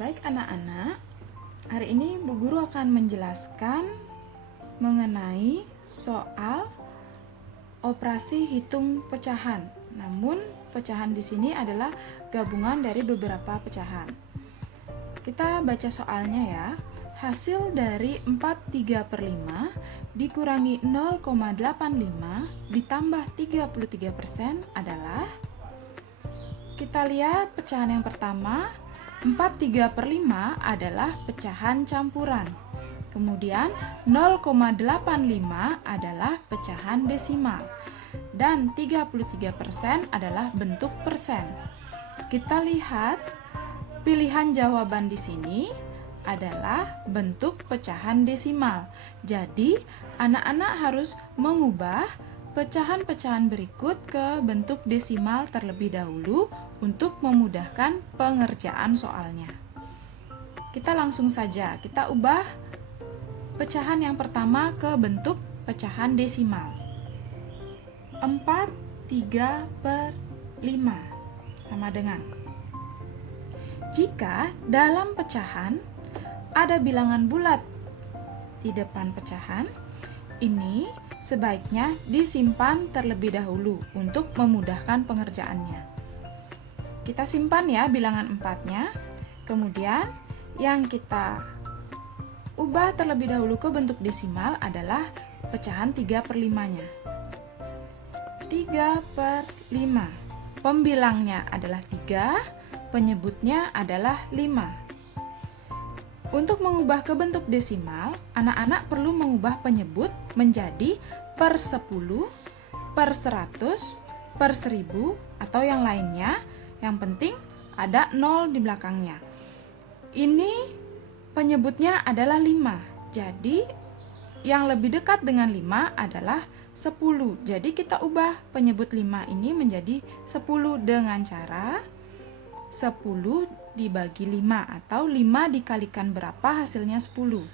Baik anak-anak, hari ini Bu Guru akan menjelaskan mengenai soal operasi hitung pecahan. Namun pecahan di sini adalah gabungan dari beberapa pecahan. Kita baca soalnya ya. Hasil dari 43/5 dikurangi 0,85 ditambah 33% adalah, kita lihat pecahan yang pertama, 43/5 adalah pecahan campuran. Kemudian 0,85 adalah pecahan desimal. Dan 33% adalah bentuk persen. Kita lihat pilihan jawaban di sini adalah bentuk pecahan desimal. Jadi, anak-anak harus mengubah pecahan-pecahan berikut ke bentuk desimal terlebih dahulu untuk memudahkan pengerjaan soalnya. Kita langsung saja, kita ubah pecahan yang pertama ke bentuk pecahan desimal. 4/3/5 sama dengan, jika dalam pecahan ada bilangan bulat di depan pecahan, ini sebaiknya disimpan terlebih dahulu untuk memudahkan pengerjaannya. Kita simpan ya bilangan 4-nya. Kemudian yang kita ubah terlebih dahulu ke bentuk desimal adalah pecahan 3/5-nya. 3/5. Pembilangnya adalah 3, penyebutnya adalah 5. Untuk mengubah ke bentuk desimal, anak-anak perlu mengubah penyebut menjadi per 10, per 100, per 1000, atau yang lainnya. Yang penting ada 0 di belakangnya. Ini penyebutnya adalah 5. Jadi, yang lebih dekat dengan 5 adalah 10. Jadi, kita ubah penyebut 5 ini menjadi 10 dengan cara 10 dibagi 5 atau 5 dikalikan berapa hasilnya 10.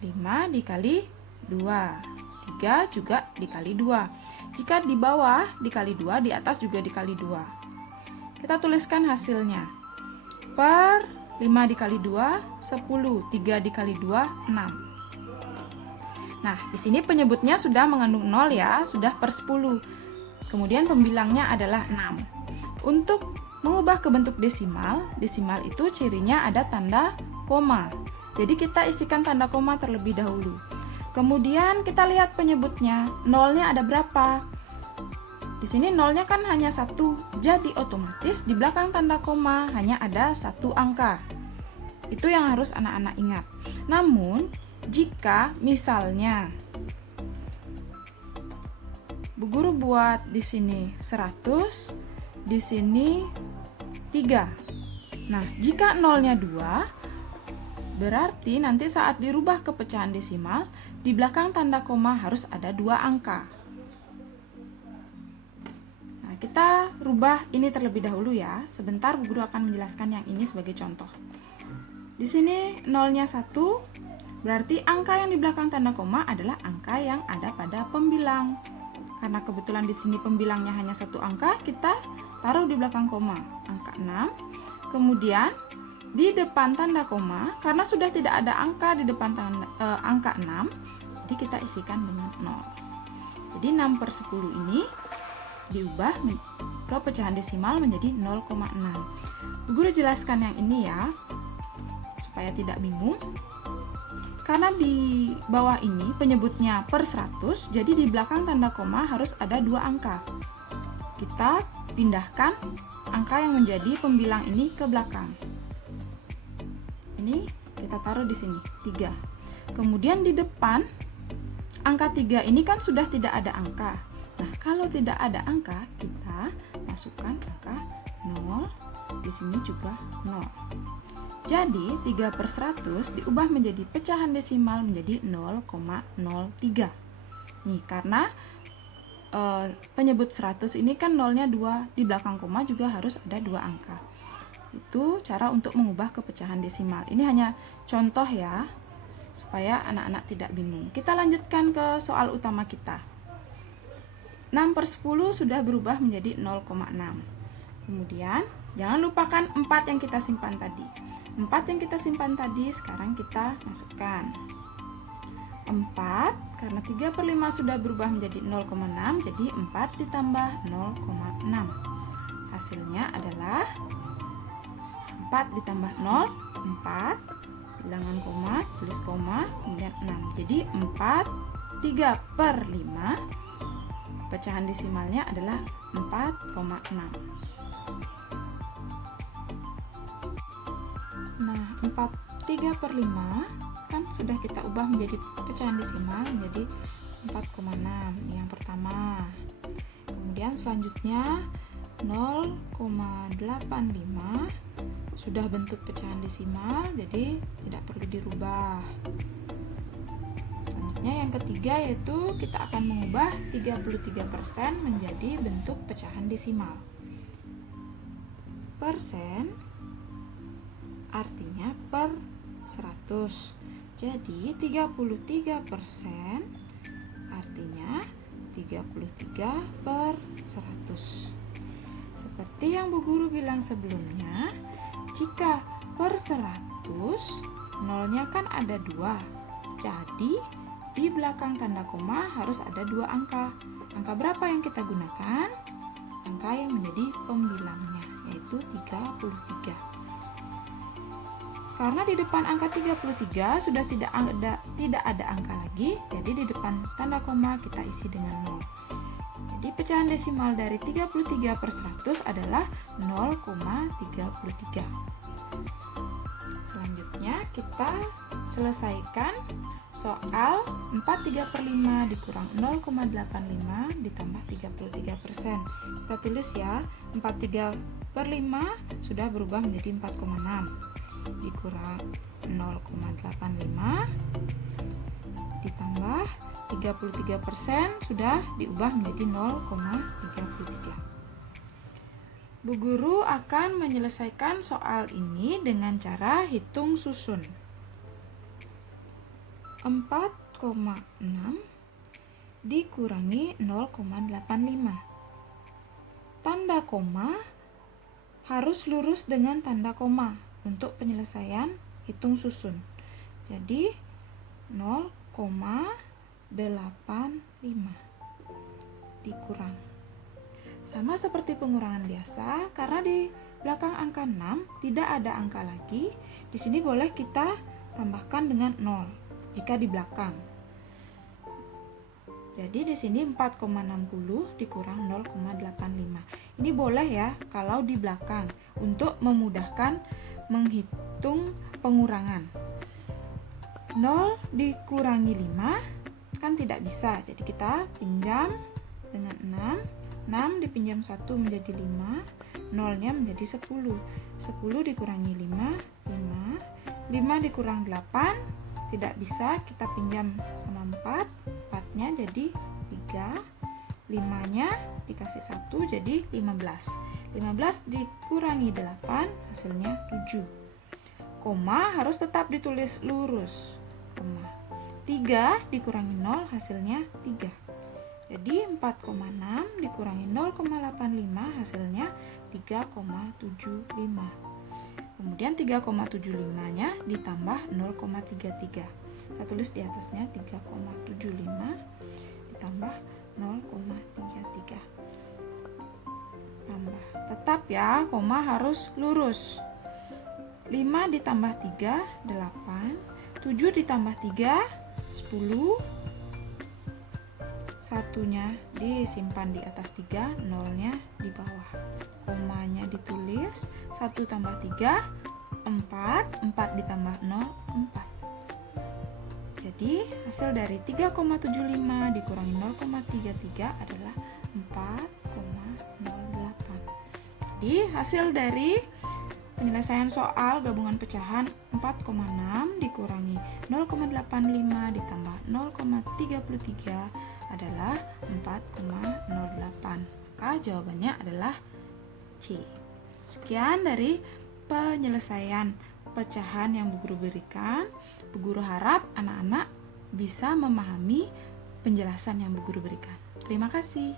5 dikali 2, 3 juga dikali 2. Jika di bawah dikali 2, di atas juga dikali 2. Kita tuliskan hasilnya. Per 5 dikali 2, 10. 3 dikali 2, 6. Nah, di sini penyebutnya sudah mengandung 0 ya, sudah per 10. Kemudian pembilangnya adalah 6. Untuk mengubah ke bentuk desimal, desimal itu cirinya ada tanda koma. Jadi kita isikan tanda koma terlebih dahulu. Kemudian kita lihat penyebutnya, nolnya ada berapa? Di sini nolnya kan hanya 1, jadi otomatis di belakang tanda koma hanya ada 1 angka. Itu yang harus anak-anak ingat. Namun, jika misalnya Bu Guru buat di sini 100, di sini 3. Nah, jika nolnya 2, berarti nanti saat dirubah ke pecahan desimal, di belakang tanda koma harus ada 2 angka. Nah, kita rubah ini terlebih dahulu ya. Sebentar Bu Guru akan menjelaskan yang ini sebagai contoh. Di sini nolnya 1, berarti angka yang di belakang tanda koma adalah angka yang ada pada pembilang. Karena kebetulan di sini pembilangnya hanya 1 angka, kita taruh di belakang koma angka 6. Kemudian di depan tanda koma, karena sudah tidak ada angka di depan angka 6, jadi kita isikan dengan 0. Jadi 6/10 ini diubah ke pecahan desimal menjadi 0,6. Bu Guru jelaskan yang ini ya, supaya tidak bingung. Karena di bawah ini penyebutnya per 100, jadi di belakang tanda koma harus ada 2 angka. Kita pindahkan angka yang menjadi pembilang ini ke belakang. Ini kita taruh di sini, 3. Kemudian di depan angka 3 ini kan sudah tidak ada angka. Nah, kalau tidak ada angka, kita masukkan angka 0, di sini juga 0. Jadi 3/100 diubah menjadi pecahan desimal menjadi 0,03. Nih, karena penyebut 100 ini kan nolnya 2, di belakang koma juga harus ada 2 angka. Itu cara untuk mengubah ke pecahan desimal. Ini hanya contoh ya, supaya anak-anak tidak bingung. Kita lanjutkan ke soal utama kita. 6/10 sudah berubah menjadi 0,6. Kemudian Jangan lupakan 4 yang kita simpan tadi. 4 yang kita simpan tadi sekarang kita masukkan. 4, karena 3/5 sudah berubah menjadi 0,6, jadi 4 ditambah 0,6. Hasilnya adalah 4 ditambah 0, 4, bilangan koma, tulis koma, kemudian 6. Jadi 3/5, pecahan desimalnya adalah 4,6. Nah, 3/5 kan sudah kita ubah menjadi pecahan desimal menjadi 4,6 yang pertama. Kemudian selanjutnya 0,85 sudah bentuk pecahan desimal, jadi tidak perlu dirubah. Selanjutnya yang ketiga yaitu kita akan mengubah 33% menjadi bentuk pecahan desimal. Persen artinya per 100. Jadi 33% artinya 33/100. Seperti yang Bu Guru bilang sebelumnya, jika per 100, nolnya kan ada 2. Jadi di belakang tanda koma harus ada 2 angka. Angka berapa yang kita gunakan? Angka yang menjadi pembilangnya, yaitu 33. Karena di depan angka 33 sudah tidak ada angka lagi, jadi di depan tanda koma kita isi dengan 0. Jadi pecahan desimal dari 33/100 adalah 0,33. Selanjutnya kita selesaikan soal 4/3/5 dikurang 0,85 ditambah 33%. Kita tulis ya, 4/3/5 sudah berubah menjadi 4,6. Dikurang 0,85 ditambah 33% sudah diubah menjadi 0,33. Bu Guru akan menyelesaikan soal ini dengan cara hitung susun. 4,6 dikurangi 0,85. Tanda koma harus lurus dengan tanda koma untuk penyelesaian hitung susun. Jadi 0,85 dikurang. Sama seperti pengurangan biasa, karena di belakang angka 6 tidak ada angka lagi, di sini boleh kita tambahkan dengan 0 jika di belakang. Jadi di sini 4,60 dikurang 0,85. Ini boleh ya kalau di belakang untuk memudahkan menghitung pengurangan. 0 dikurangi 5 kan tidak bisa, jadi kita pinjam dengan 6 dipinjam 1 menjadi 5, 0-nya menjadi 10. 10 dikurangi 5 dikurang 8 tidak bisa, kita pinjam sama 4, 4-nya jadi 3, 5-nya dikasih 1 jadi 15. 15 dikurangi 8 hasilnya 7. Koma harus tetap ditulis lurus. Koma. 3 dikurangi 0 hasilnya 3. Jadi 4,6 dikurangi 0,85 hasilnya 3,75. Kemudian 3,75-nya ditambah 0,33. Kita tulis di atasnya 3,75 ditambah 0,33. Tambah. Tetap ya, koma harus lurus. 5 ditambah 3, 8. 7 ditambah 3, 10. Satunya disimpan di atas 3, 0-nya di bawah. Komanya ditulis, 1 tambah 3, 4. 4 ditambah 0, 4. Jadi hasil dari 3,75 dikurangi 0,33 adalah 4,08. Jadi hasil dari penyelesaian soal gabungan pecahan 4,6 dikurangi 0,85 ditambah 0,33 adalah 4,08. Maka jawabannya adalah C. Sekian dari penyelesaian pecahan yang Bu Guru berikan. Bu Guru harap anak-anak bisa memahami penjelasan yang Bu Guru berikan. Terima kasih.